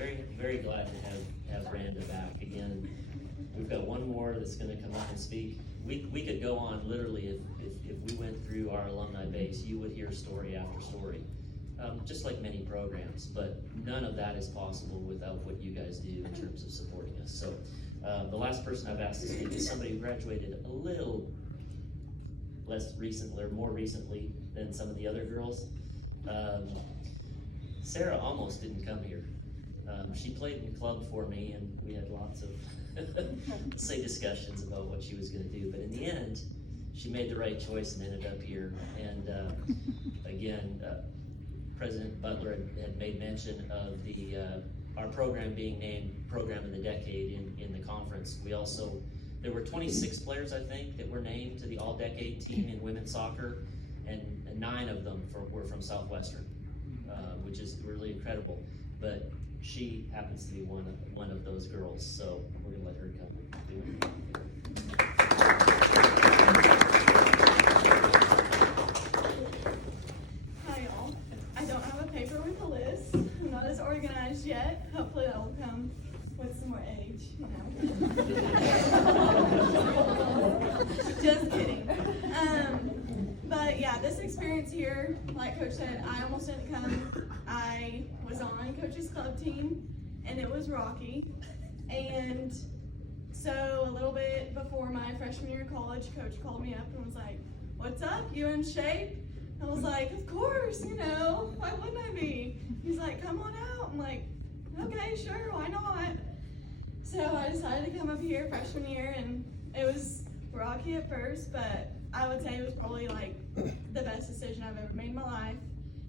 very, very glad to have Branda back again. We've got one more that's going to come up and speak. We could go on literally if we went through our alumni base, you would hear story after story, just like many programs. But none of that is possible without what you guys do in terms of supporting us. So the last person I've asked to speak is somebody who graduated a little less recently, or more recently than some of the other girls. Sarah almost didn't come here. She played in club for me, and we had lots of say discussions about what she was going to do. But in the end, she made the right choice and ended up here. And again, President Butler had made mention of our program being named Program of the Decade in the conference. We also, there were 26 players, I think, that were named to the All-Decade team in women's soccer, and 9 of them were from Southwestern, which is really incredible. But she happens to be one of those girls, so we're gonna let her come and do it. Hi y'all. I don't have a paper with a list. I'm not as organized yet. Hopefully that will come with some more age, you know. Just kidding. But yeah, this experience here, like Coach said, I almost didn't come. I was on Coach's club team, and it was rocky. And so a little bit before my freshman year of college, Coach called me up and was like, "What's up? You in shape?" I was like, "Of course, you know, why wouldn't I be?" He's like, "Come on out." I'm like, "Okay, sure, why not?" So I decided to come up here freshman year, and it was rocky at first, but I would say it was probably like the best decision I've ever made in my life.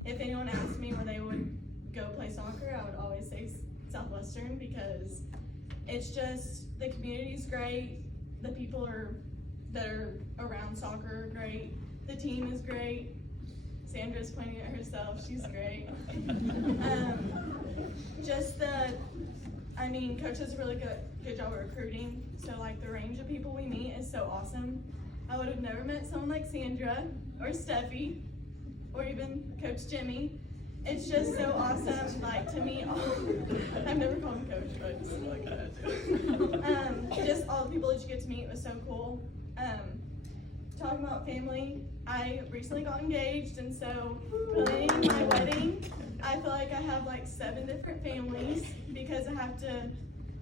If anyone asked me where they would go play soccer, I would always say Southwestern, because it's just, the community's great, the people that are around soccer are great, the team is great. Sandra's pointing at herself, she's great. Coach does a really good job of recruiting, so like the range of people we meet is so awesome. I would have never met someone like Sandra, or Steffi, or even Coach Jimmy. It's just so awesome, like, to meet all, I've never called him Coach, but I just feel like I had to. Just all the people that you get to meet was so cool. Talking about family, I recently got engaged, and so planning my wedding, I feel like I have like 7 different families, because I have to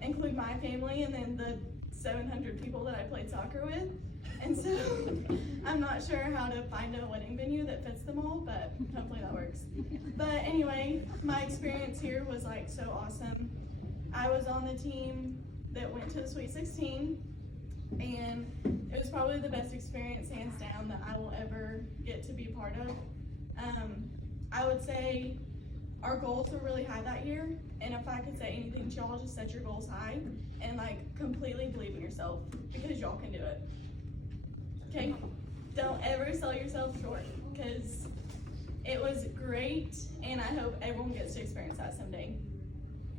include my family and then the 700 people that I played soccer with. And so I'm not sure how to find a wedding venue that fits them all, but hopefully that works. But anyway, my experience here was like so awesome. I was on the team that went to the Sweet 16, and it was probably the best experience, hands down, that I will ever get to be a part of. I would say our goals were really high that year, and if I could say anything to y'all, just set your goals high and like completely believe in yourself, because y'all can do it. Okay, don't ever sell yourself short, because it was great, and I hope everyone gets to experience that someday.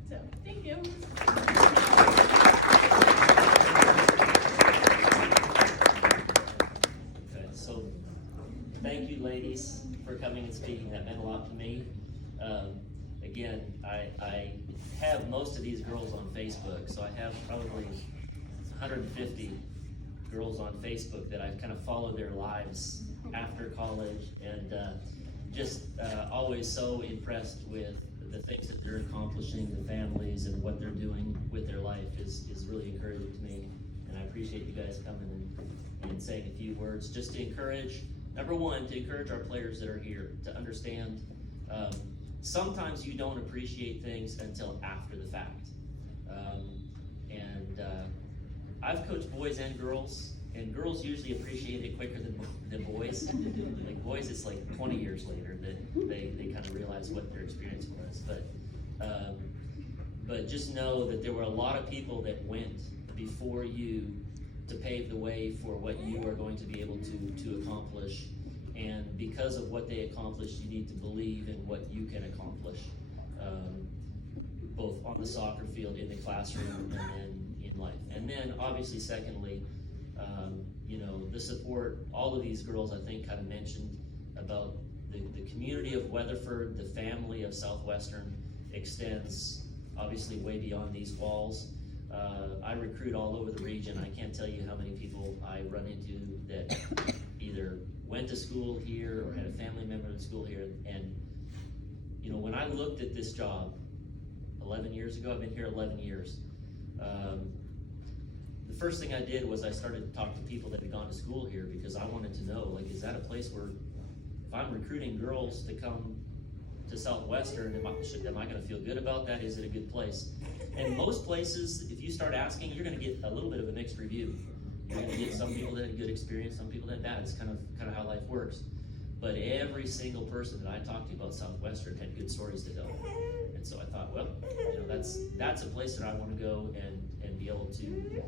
So, thank you. Okay, so thank you, ladies, for coming and speaking. That meant a lot to me. Again, I have most of these girls on Facebook, so I have probably 150 girls on Facebook that I've kind of followed their lives after college, and just always so impressed with the things that they're accomplishing, the families, and what they're doing with their life is really encouraging to me. And I appreciate you guys coming and saying a few words just to encourage, number one, to encourage our players that are here to understand sometimes you don't appreciate things until after the fact. I've coached boys and girls, and girls usually appreciate it quicker than boys. Like boys, it's like 20 years later that they kind of realize what their experience was. But just know that there were a lot of people that went before you to pave the way for what you are going to be able to accomplish. And because of what they accomplished, you need to believe in what you can accomplish, both on the soccer field, in the classroom, and then in life. And then obviously, secondly, the support. All of these girls, I think, kind of mentioned about the community of Weatherford, the family of Southwestern extends obviously way beyond these walls. I recruit all over the region. I can't tell you how many people I run into that either went to school here or had a family member in school here. And, you know, when I looked at this job 11 years ago, I've been here 11 years. The first thing I did was I started to talk to people that had gone to school here, because I wanted to know, like, is that a place where, if I'm recruiting girls to come to Southwestern, am I gonna feel good about that? Is it a good place? And most places, if you start asking, you're gonna get a little bit of a mixed review. You're gonna get some people that had good experience, some people that had bad. It's kind of how life works. But every single person that I talked to about Southwestern had good stories to tell. And so I thought, well, you know, that's a place that I want to go and be able to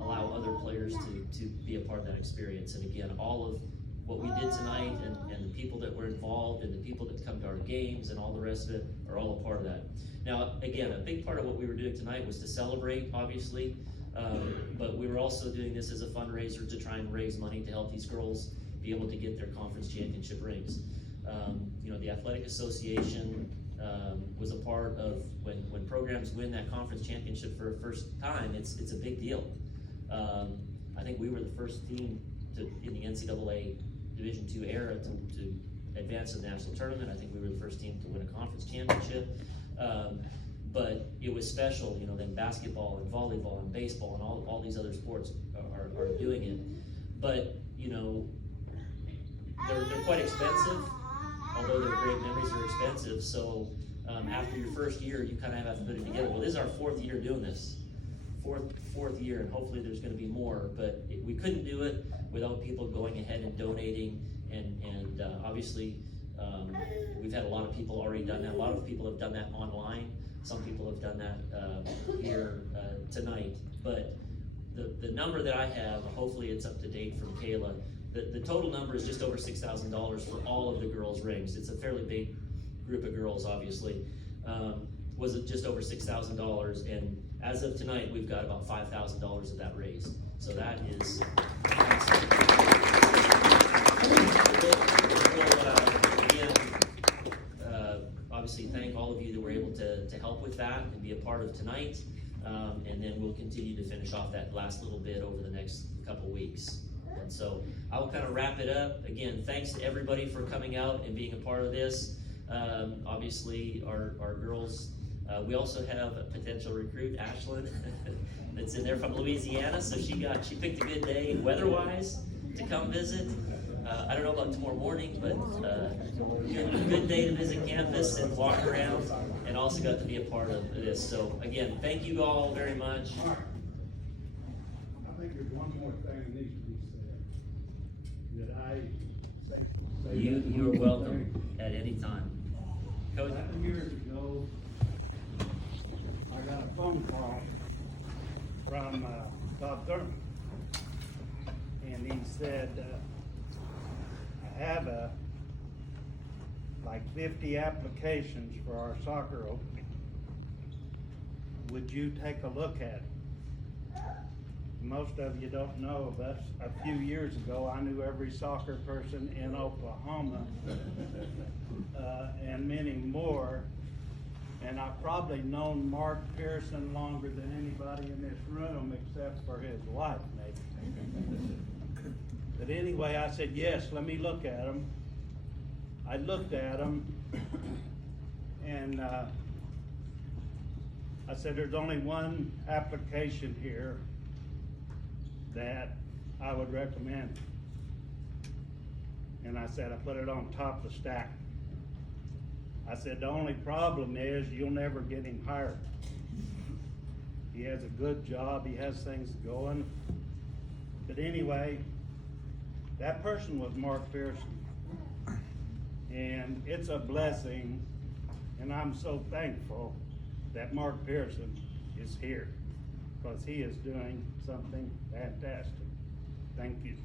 allow other players to be a part of that experience. And again, all of what we did tonight and the people that were involved and the people that come to our games and all the rest of it are all a part of that. Now, again, a big part of what we were doing tonight was to celebrate, obviously, but we were also doing this as a fundraiser to try and raise money to help these girls be able to get their conference championship rings. You know, the Athletic Association was a part of when programs win that conference championship for a first time, it's a big deal. I think we were the first team in the NCAA Division II era to advance to the national tournament. I think we were the first team to win a conference championship. But it was special, you know, then basketball and volleyball and baseball and all these other sports are doing it. But, you know, they're quite expensive, although they're great memories, they're expensive. So after your first year, you kind of have to put it together. Well, this is our fourth year doing this. Fourth year, and hopefully there's going to be more, but we couldn't do it without people going ahead and donating, and obviously we've had a lot of people already done that. A lot of people have done that online. Some people have done that here tonight, but the number that I have, hopefully it's up to date from Kayla, the total number is just over $6,000 for all of the girls' rings. It's a fairly big group of girls, obviously. Was it just over $6,000, and as of tonight, we've got about $5,000 of that raised. So that is obviously thank all of you that were able to help with that and be a part of tonight. And then we'll continue to finish off that last little bit over the next couple weeks. And so I will kind of wrap it up. Again, thanks to everybody for coming out and being a part of this. Obviously, our girls, we also have a potential recruit, Ashlyn, that's in there from Louisiana. So she picked a good day weather-wise to come visit. I don't know about tomorrow morning, but good day to visit campus and walk around, and also got to be a part of this. So again, thank you all very much. I think there's one more thing that needs to be said. That I say You are welcome at any time. Coach? 11 years ago, I got a phone call from Todd Thurman, and he said, I have like 50 applications for our soccer opening. Would you take a look at it? Most of you don't know, but a few years ago, I knew every soccer person in Oklahoma and many more. And I've probably known Mark Pearson longer than anybody in this room except for his wife, maybe. But anyway, I said, yes, let me look at them. I looked at them, and I said, there's only one application here that I would recommend. And I said, I put it on top of the stack. I said, the only problem is you'll never get him hired. He has a good job, he has things going. But anyway, that person was Mark Pearson. And it's a blessing, and I'm so thankful that Mark Pearson is here, because he is doing something fantastic. Thank you.